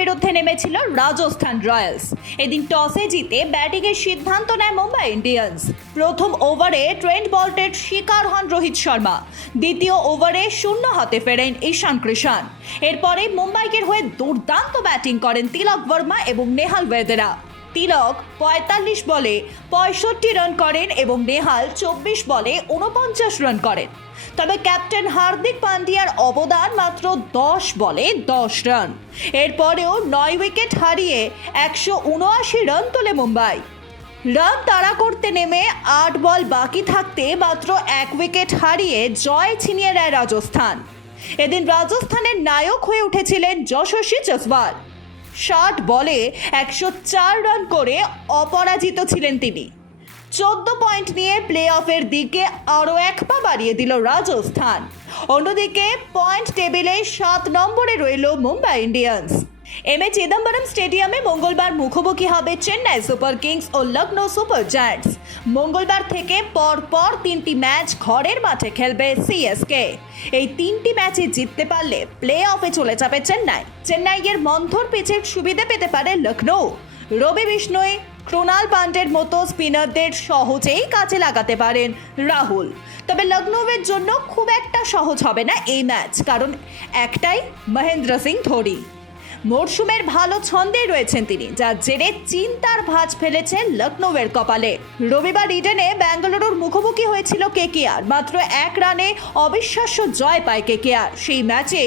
বিরুদ্ধে নেমেছিল রাজস্থান রয়্যালস। এদিন টসে জিতে ব্যাটিংয়ের সিদ্ধান্ত নেয় মুম্বাই ইন্ডিয়ান্স। প্রথম ওভারে ট্রেন্ট বল্টের শিকার হন রোহিত শর্মা। দ্বিতীয় ওভারে শূন্য হাতে ফেরেন ঈশান কৃষাণ। এরপরে মুম্বাইকে হয়ে দুর্দান্ত ব্যাটিং করেন তিলক বর্মা এবং নেহাল ওয়েদেরা। তিলক পঁয়তাল্লিশ বলে পঁয়ষট্টি রান করেন এবং নেহাল চব্বিশ বলে উনপঞ্চাশ রান করেন। তবে ক্যাপ্টেন হার্দিক পান্ডিয়ার অবদান মাত্র দশ বলে দশ রান এরপরেও নয় উইকেট হারিয়ে একশো উনআশি রান তোলে মুম্বাই। রান তাড়া করতে নেমে আট বল বাকি থাকতে মাত্র এক উইকেট হারিয়ে জয় ছিনিয়ে নেয় রাজস্থান। এদিন রাজস্থানের নায়ক হয়ে উঠেছিলেন যশস্বী জসওয়াল ষাট বলে একশো চার রান করে অপরাজিত ছিলেন তিনি। চোদ্দ পয়েন্ট নিয়ে প্লে অফের দিকে আরও এক পা বাড়িয়ে দিল রাজস্থান। অন্যদিকে পয়েন্ট টেবিলে সাত নম্বরে রইল Mumbai Indians. M A Chidambaram স্টেডিয়ামে মঙ্গলবার মুখোমুখি হবে চেন্নাই সুপার কিংস ও লখনৌ সুপার জায়ান্টস। মঙ্গলবার থেকে পর পর তিনটি ম্যাচ ঘরের মাঠে খেলবে সিএসকে এই তিনটি ম্যাচে জিততে পারলে প্লে অফে চলে যাবে চেন্নাই। চেন্নাইয়ের মন্থর পিচের সুবিধা পেতে পারে লখনৌ রবি বিষ্ণুই ক্রোনাল পান্ডের মতো স্পিনারদের সহজেই কাজে লাগাতে পারেন রাহুল। তবে লখনৌয়ের জন্য খুব একটা সহজ হবে না এই ম্যাচ, কারণ একটাই মহেন্দ্র সিং ধোনি। মরশুমের ভালো ছন্দে রয়েছেন তিনি যার জেরে চিন্তার ভাঁজ ফেলেছেন লখনৌয়ের কপালে। রবিবার ইডেনে ব্যাঙ্গালুরুর মুখোমুখি হয়েছিল কেকেআর, মাত্র এক রানে অবিশ্বাস্য জয় পায় কেকেআর। সেই ম্যাচে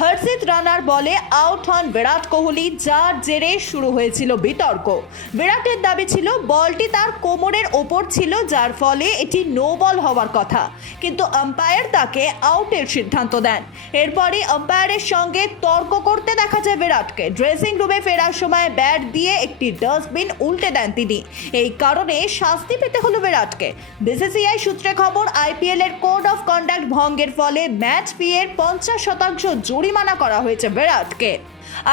হর্ষিত রানার বলে আউট হন বিরাট কোহলি, যার জেরে শুরু হয়েছিল বিতর্ক। বিরাটের দাবি ছিল, বলটি তার কোমরের ওপর ছিল, যার ফলে এটি নো বল হওয়ার কথা। কিন্তু আম্পায়ার তাকে আউটের সিদ্ধান্ত দেন। এরপরই আম্পায়ারের সঙ্গে তর্ক করতে দেখা যায় বিরাটকে ড্রেসিং রুমে ফেরার সময় ব্যাট দিয়ে একটি ডাস্টবিন উল্টে দেন তিনি। এই কারণে শাস্তি পেতে হলো বিরাটকে বিসিসিআই সূত্রে খবর আইপিএল এর কোড অফ কন্ডাক্ট ভঙ্গের ফলে ম্যাচ ফিয়ের পঞ্চাশ শতাংশ জরিমানা করা হয়েছে বিরাটকে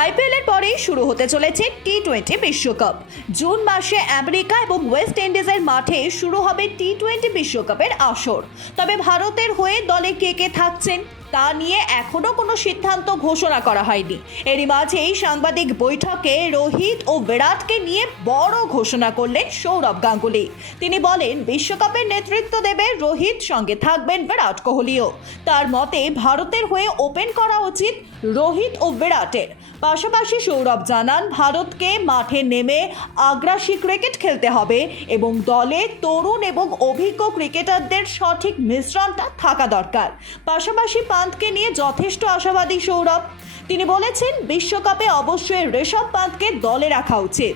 আইপিএল এর পরেই শুরু হতে চলেছে টি টোয়েন্টি বিশ্বকাপ। জুন মাসে আমেরিকা এবং ওয়েস্ট ইন্ডিজের মাঠে শুরু হবে টি টোয়েন্টি বিশ্বকাপের আসর। তবে ভারতের হয়ে দলে কে কে থাকছেন? তা নিয়ে এখনও কোনো সিদ্ধান্ত ঘোষণা করা হয়নি। এরই মাঝেই সাংবাদিক বৈঠকে রোহিত ও বিরাটকে নিয়ে বড় ঘোষণা করলেন সৌরভ গাঙ্গুলি। তিনি বলেন, বিশ্বকাপের নেতৃত্ব দেবে রোহিত, সঙ্গে থাকবেন বিরাট কোহলিও। তার মতে, ভারতের হয়ে ওপেন করা উচিত রোহিত ও বিরাটের। পাশাপাশি সৌরভ জানান, ভারতকে মাঠে নেমে আগ্রাসী ক্রিকেট খেলতে হবে এবং দলে তরুণ এবং অভিজ্ঞ ক্রিকেটারদের সঠিক মিশ্রণটা থাকা দরকার। পাশাপাশি পান্তকে নিয়ে যথেষ্ট আশাবাদী সৌরভ। তিনি বলেছেন, বিশ্বকাপে অবশ্যই ঋষভ পান্তকে দলে রাখা উচিত।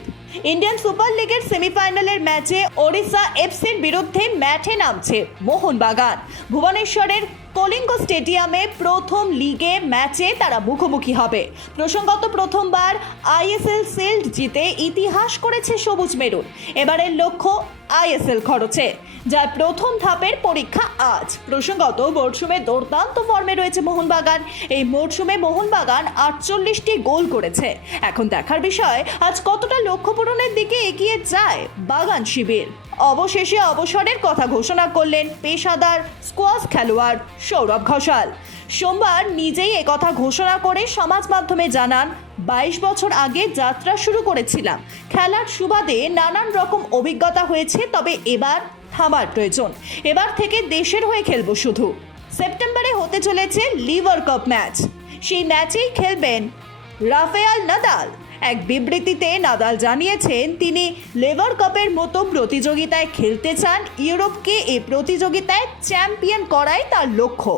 ইন্ডিয়ান সুপার লিগের সেমিফাইনালের ম্যাচে ওড়িশা এফসির বিরুদ্ধে ম্যাচে নামছে মোহনবাগান। ভুবনেশ্বরের কলিঙ্গ স্টেডিয়ামে প্রথম লিগে ম্যাচে তারা মুখোমুখি হবে। প্রসঙ্গত প্রথমবার আইএসএল সিল্ড জিতে ইতিহাস করেছে সবুজ মেরুন। এবারের লক্ষ্য আইএসএল খরচে। যার প্রথম ধাপের পরীক্ষা আজ। প্রসঙ্গত, মরশুমে দুর্দান্ত ফর্মে রয়েছে মোহনবাগান। এই মরশুমে মোহনবাগান আটচল্লিশটি গোল করেছে। এখন দেখার বিষয়, আজ কতটা লক্ষ্য পূরণের দিকে এগিয়ে যায় বাগান শিবির? অবশেষে অবসরের কথা ঘোষণা করলেন পেশাদার স্কোয়াশ খেলোয়াড় সৌরভ ঘোষাল। সোমবার নিজেই একথা ঘোষণা করে সমাজ মাধ্যমে জানান, বাইশ বছর আগে যাত্রা শুরু করেছিলাম। খেলার সুবাদে নানান রকম অভিজ্ঞতা হয়েছে, তবে এবার থামার প্রয়োজন। এবার থেকে দেশের হয়ে খেলব শুধু। সেপ্টেম্বরে হতে চলেছে লিভার কাপ ম্যাচ। সেই ম্যাচেই খেলবেন রাফেয়াল নাদাল। এক বিবৃতিতে নাদাল জানিয়েছেন, তিনি লেভার কাপের মতো প্রতিযোগিতায় খেলতে চান ইউরোপকে। এই প্রতিযোগিতায় চ্যাম্পিয়ন করাই তার লক্ষ্য।